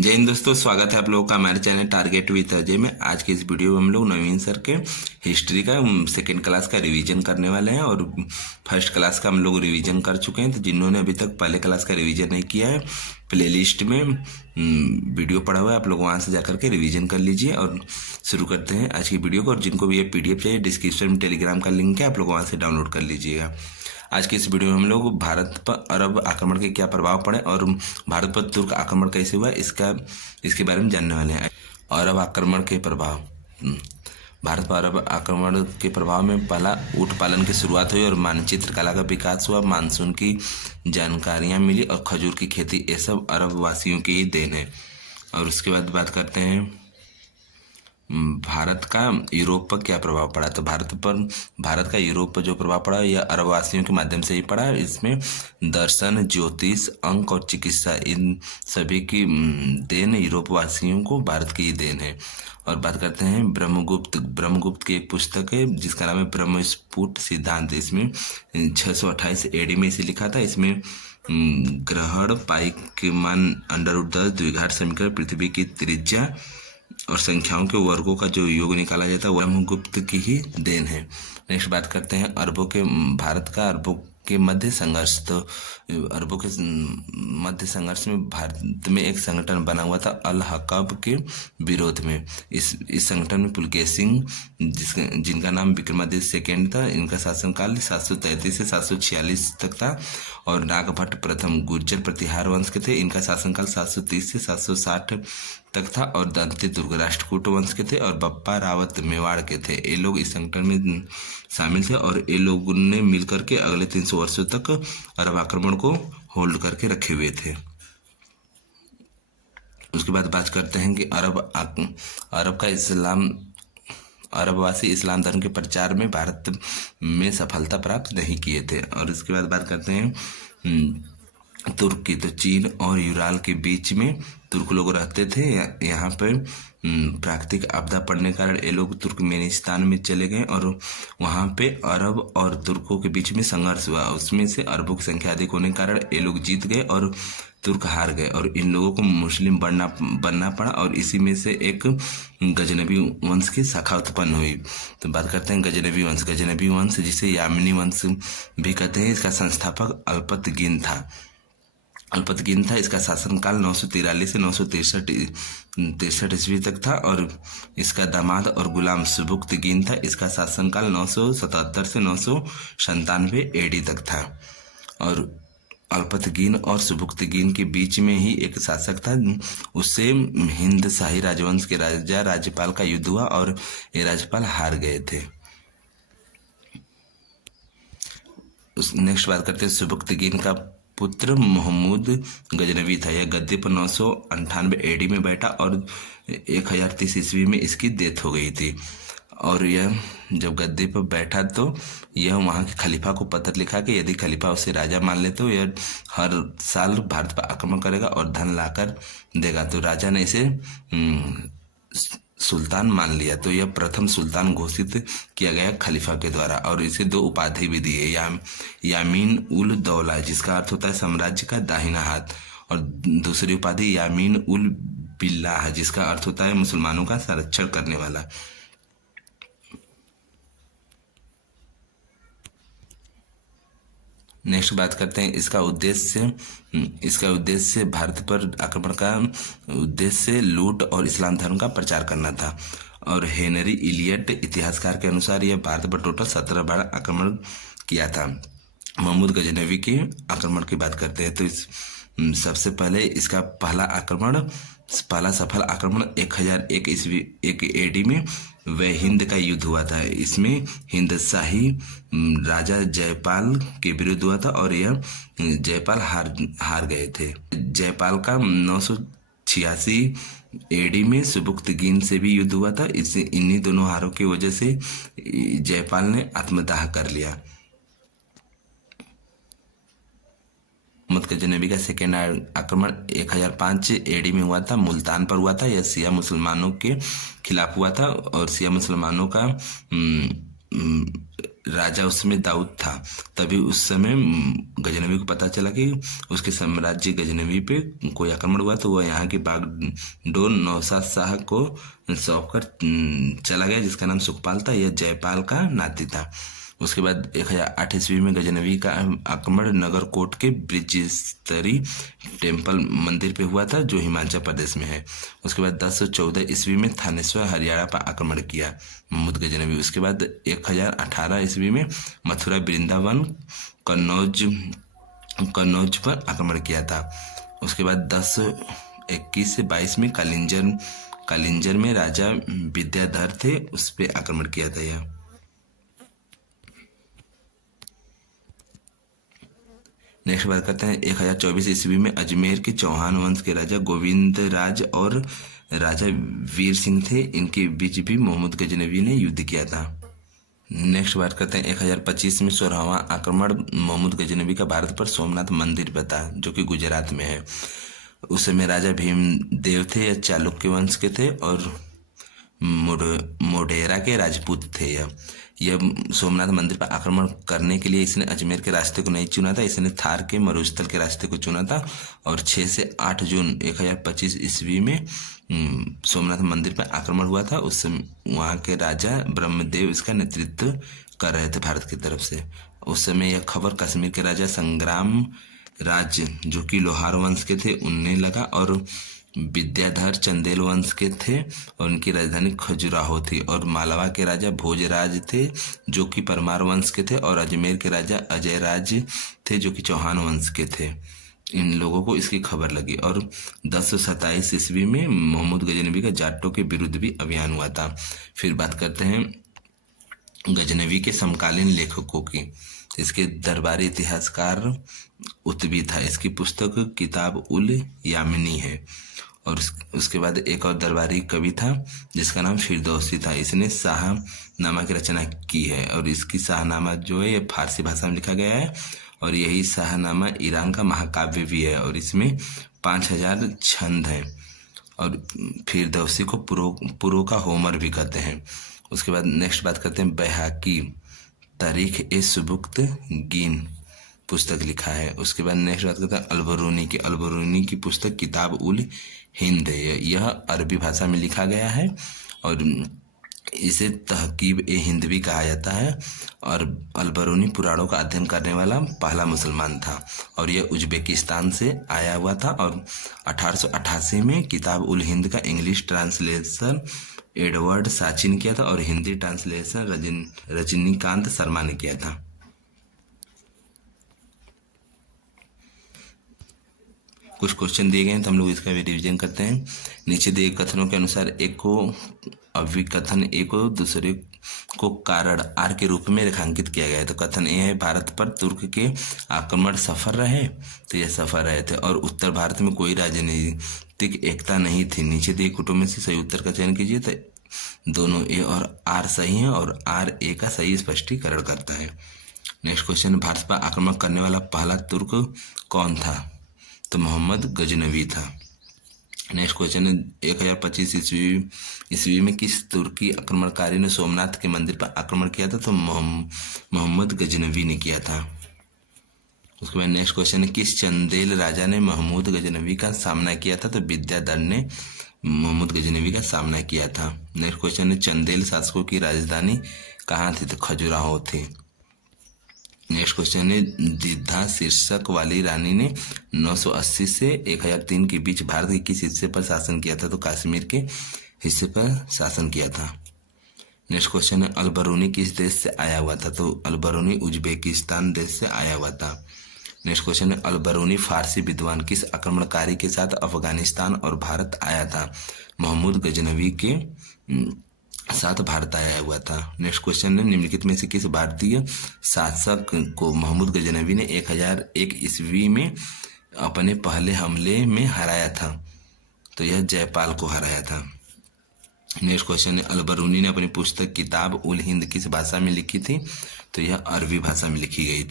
जय हिंद दोस्तों, स्वागत है आप लोगों का हमारे चैनल टारगेट विद अजय में। आज के इस वीडियो में हम लोग नवीन सर के हिस्ट्री का सेकेंड क्लास का रिवीजन करने वाले हैं और फर्स्ट क्लास का हम लोग रिवीजन कर चुके हैं। तो जिन्होंने अभी तक पहले क्लास का रिवीजन नहीं किया है, प्लेलिस्ट में वीडियो पड़ा हुआ है, आप लोग वहाँ से जाकर के रिवीजन कर लीजिए। और शुरू करते हैं आज की वीडियो को। और जिनको भी ये PDF चाहिए, डिस्क्रिप्शन में टेलीग्राम का लिंक है, आप लोग वहाँ से डाउनलोड कर लीजिएगा। आज के इस वीडियो में हम लोग भारत पर अरब आक्रमण के क्या प्रभाव पड़े और भारत पर तुर्क आक्रमण कैसे हुआ इसके बारे में जानने वाले हैं। अरब आक्रमण के प्रभाव। भारत पर अरब आक्रमण के प्रभाव में पहला ऊँट पालन की शुरुआत हुई और मानचित्र कला का विकास हुआ। मानसून की जानकारियाँ मिली और खजूर की खेती, ये सब अरब वासियों की ही देन है। और उसके बाद बात करते हैं भारत का यूरोप पर क्या प्रभाव पड़ा। तो भारत का यूरोप पर जो प्रभाव पड़ा यह अरब वासियों के माध्यम से ही पड़ा। इसमें दर्शन, ज्योतिष, अंक और चिकित्सा, इन सभी की देन यूरोप वासियों को भारत की ही देन है। और बात करते हैं ब्रह्मगुप्त की एक पुस्तक है जिसका नाम है ब्रह्मस्फुट सिद्धांत। इसमें 628 AD में इसे लिखा था। इसमें ग्रहण, पाई के मान, √10 द्विघात समीकरण, पृथ्वी की त्रिज्या और संख्याओं के वर्गों का जो योग निकाला जाता है वो ब्रह्मगुप्त की ही देन है। नेक्स्ट बात करते हैं भारत का अरबों के मध्य संघर्ष। तो अरबों के मध्य संघर्ष में भारत में एक संगठन बना हुआ था अल हकब के विरोध में। इस संगठन में पुलकेश सिंह, जिनका नाम विक्रमादित्य सेकेंड था, इनका शासनकाल 733 से 746 तक था। और नागभट्ट प्रथम गुर्जर प्रतिहार वंश के थे, इनका शासनकाल 730 से 760 तक था। और दंती दुर्ग राष्ट्रकूट वंश के थे और बप्पा रावत मेवाड़ के थे। ये लोग इस संगठन में शामिल थे और ये लोगों ने मिलकर के अगले 300 वर्षों तक अरब आक्रमण को होल्ड करके रखे हुए थे। उसके बाद बात करते हैं कि अरबवासी इस्लाम धर्म के प्रचार में भारत में सफलता प्राप्त नहीं किए थे। और इसके बाद बात करते हैं तुर्की। तो चीन और यूराल के बीच में तुर्क लोग रहते थे। यहाँ पर प्राकृतिक आपदा पड़ने के कारण ये लोग तुर्कमेनिस्तान में चले गए और वहाँ पे अरब और तुर्कों के बीच में संघर्ष हुआ। उसमें से अरबों की संख्या अधिक होने के कारण ये लोग जीत गए और तुर्क हार गए और इन लोगों को मुस्लिम बनना पड़ा। और इसी में से एक गजनबी वंश की शाखा उत्पन्न हुई। तो बात करते हैं गजनबी वंश जिसे यामिनी वंश भी कहते हैं। इसका संस्थापक अल्पतगिन था। इसका शासनकाल 943 से 963 ईस्वी तक था। और इसका दामाद और गुलाम सुबुक्तगिन था। इसका शासनकाल 977 से 997 AD तक था। और अल्पतगिन और सुबुक्तगिन के बीच में ही एक शासक था, उससे हिंद शाही राजवंश के राज्यपाल का युद्ध हुआ और ये राज्यपाल हार गए थे। नेक्स्ट बात करते हैं सुबुक्तगिन का पुत्र महमूद गजनवी था। यह गद्दी पर 998 AD में बैठा और 1030 ईस्वी में इसकी डेथ हो गई थी। और यह जब गद्दी पर बैठा तो यह वहाँ के खलीफा को पत्र लिखा कि यदि खलीफा उसे राजा मान ले तो यह हर साल भारत पर आक्रमण करेगा और धन लाकर देगा। तो राजा ने इसे सुल्तान मान लिया। तो यह प्रथम सुल्तान घोषित किया गया खलीफा के द्वारा। और इसे 2 उपाधि भी दी है, यामीन उल दौला, जिसका अर्थ होता है साम्राज्य का दाहिना हाथ, और दूसरी उपाधि यामीन उल बिल्लाह, जिसका अर्थ होता है मुसलमानों का संरक्षण करने वाला। नेक्स्ट बात करते हैं इसका उद्देश्य भारत पर आक्रमण का उद्देश्य लूट और इस्लाम धर्म का प्रचार करना था। और हेनरी इलियट इतिहासकार के अनुसार यह भारत पर टोटल 17 बार आक्रमण किया था। महमूद गजनवी के आक्रमण की बात करते हैं तो सबसे पहले इसका पहला सफल आक्रमण 1001 AD में वह हिंद का युद्ध हुआ था। इसमें हिंद शाही राजा जयपाल के विरुद्ध हुआ था और यह जयपाल हार गए थे। जयपाल का 986 AD में सुबुक्तगिन से भी युद्ध हुआ था। इससे इन्हीं दोनों हारों की वजह से जयपाल ने आत्मदाह कर लिया। महमूद गजनवी का सेकेंड आक्रमण 1005 AD में हुआ था। मुल्तान पर हुआ था। यह शिया मुसलमानों के खिलाफ हुआ था और शिया मुसलमानों का राजा उस समय दाऊद था। तभी उस समय गजनवी को पता चला कि उसके साम्राज्य गजनवी पे कोई आक्रमण हुआ, तो वह यहाँ के बागडोर नौशाद शाह को सौंप कर चला गया, जिसका नाम सुखपाल था। यह जयपाल का नाती था। उसके बाद 1008 ईस्वी में गजनवी का आक्रमण नगरकोट के ब्रिजस्तरी टेम्पल मंदिर पे हुआ था, जो हिमाचल प्रदेश में है। उसके बाद 1014 ईस्वी में थानेश्वर हरियाणा पर आक्रमण किया महमूद गजनवी। उसके बाद 1018 ईस्वी में मथुरा, वृंदावन, कन्नौज पर आक्रमण किया था। उसके बाद 1021 से 22 में कालिंजर में राजा विद्याधर थे, उस पर आक्रमण किया था यह। नेक्स्ट बात करते हैं 1024 ईस्वी में अजमेर के चौहान वंश के राजा गोविंद राज और राजा वीर सिंह थे, इनके बीच भी मोहम्मद गजनवी ने युद्ध किया था। नेक्स्ट बात करते हैं 1025 में 16वां आक्रमण मोहम्मद गजनवी का भारत पर सोमनाथ मंदिर पर था, जो कि गुजरात में है। उस समय राजा भीमदेव थे, या चालुक्य वंश के थे, और मोढेरा के राजपूत थे। यह सोमनाथ मंदिर पर आक्रमण करने के लिए इसने अजमेर के रास्ते को नहीं चुना था, इसने थार के मरुस्थल के रास्ते को चुना था। और 6 से 8 जून 1025 ईस्वी में सोमनाथ मंदिर पर आक्रमण हुआ था। उस समय वहाँ के राजा ब्रह्मदेव इसका नेतृत्व कर रहे थे भारत की तरफ से। उस समय यह खबर कश्मीर के राजा संग्राम राज, जो कि लोहार वंश के थे, उन्हें लगा, और विद्याधर चंदेल वंश के थे और उनकी राजधानी खजुराहो थी। और मालवा के राजा भोजराज थे, जो कि परमार वंश के थे, और अजमेर के राजा अजयराज थे, जो कि चौहान वंश के थे। इन लोगों को इसकी खबर लगी। और 1027 ईस्वी में मोहम्मद गजनवी का जाटों के विरुद्ध भी अभियान हुआ था। फिर बात करते हैं गजनवी के समकालीन लेखकों की। इसके दरबारी इतिहासकार उत्बी था। इसकी पुस्तक किताब उल यामिनी है। और उसके बाद एक और दरबारी कवि था, जिसका नाम फिरदौसी था। इसने शाहनामा की रचना की है, और इसकी शाहनामा जो है ये फारसी भाषा में लिखा गया है, और यही शाहनामा ईरान का महाकाव्य भी है, और इसमें 5000 छंद हैं। और फिरदौसी को पुरो का होमर भी कहते हैं। उसके बाद नेक्स्ट बात करते हैं बैहाकी तारीख ए सुबुक्त गीन पुस्तक लिखा है। उसके बाद नेक्स्ट बात करते हैं अलबरूनी की पुस्तक किताब उल हिंद है। यह अरबी भाषा में लिखा गया है, और इसे तहकीब ए हिंद भी कहा जाता है। और अलबरूनी पुराणों का अध्ययन करने वाला पहला मुसलमान था, और यह उज्बेकिस्तान से आया हुआ था। और 1888 में किताब उल हिंद का इंग्लिश ट्रांसलेशन एडवर्ड साची ने किया था, और हिंदी ट्रांसलेशन रजनीकांत शर्मा ने किया था। कुछ क्वेश्चन दिए गए हैं, तो हम लोग इसका भी रिवीजन करते हैं। नीचे दिए कथनों के अनुसार एक को अभिकथन ए को दूसरे को कारण आर के रूप में रेखांकित किया गया है। तो कथन ए है, भारत पर तुर्क के आक्रमण सफल रहे, तो यह सफल रहे थे। और उत्तर भारत में कोई राजनीतिक एकता नहीं थी। नीचे दिए कुटुंब में से सही उत्तर का चयन कीजिए। तो दोनों ए और आर सही हैं, और आर ए का सही स्पष्टीकरण करता है। नेक्स्ट क्वेश्चन, भारत पर आक्रमण करने वाला पहला तुर्क कौन था? तो मोहम्मद गजनवी था। नेक्स्ट क्वेश्चन है 1025 ईस्वी में किस तुर्की आक्रमणकारी ने सोमनाथ के मंदिर पर आक्रमण किया था? तो मोहम्मद गजनवी ने किया था। उसके बाद नेक्स्ट क्वेश्चन है किस चंदेल राजा ने महमूद गजनवी का सामना किया था? तो विद्याधर ने मोहम्मद गजनवी का सामना किया था। नेक्स्ट क्वेश्चन है चंदेल शासकों की राजधानी कहाँ थी? तो खजुराहो थी। नेक्स्ट क्वेश्चन है दीधा शीर्षक वाली रानी ने 980 से 1003 के बीच भारत के किस हिस्से पर शासन किया था? तो कश्मीर के हिस्से पर शासन किया था। नेक्स्ट क्वेश्चन है अलबरूनी किस देश से आया हुआ था? तो अलबरूनी उज्बेकिस्तान देश से आया हुआ था। नेक्स्ट क्वेश्चन है अलबरूनी फारसी विद्वान किस आक्रमणकारी के साथ अफगानिस्तान और भारत आया था? मोहम्मद गजनवी के साथ भारत आया हुआ था। नेक्स्ट क्वेश्चन है निम्नलिखित में से किस भारतीय शासक को मोहम्मद गजनवी ने 1001 ईस्वी में अपने पहले हमले में हराया था? तो यह जयपाल को हराया था। नेक्स्ट क्वेश्चन है अलबरूनी ने अपनी पुस्तक किताब उल हिंद किस भाषा में लिखी थी? तो यह अरबी भाषा में लिखी गई थी।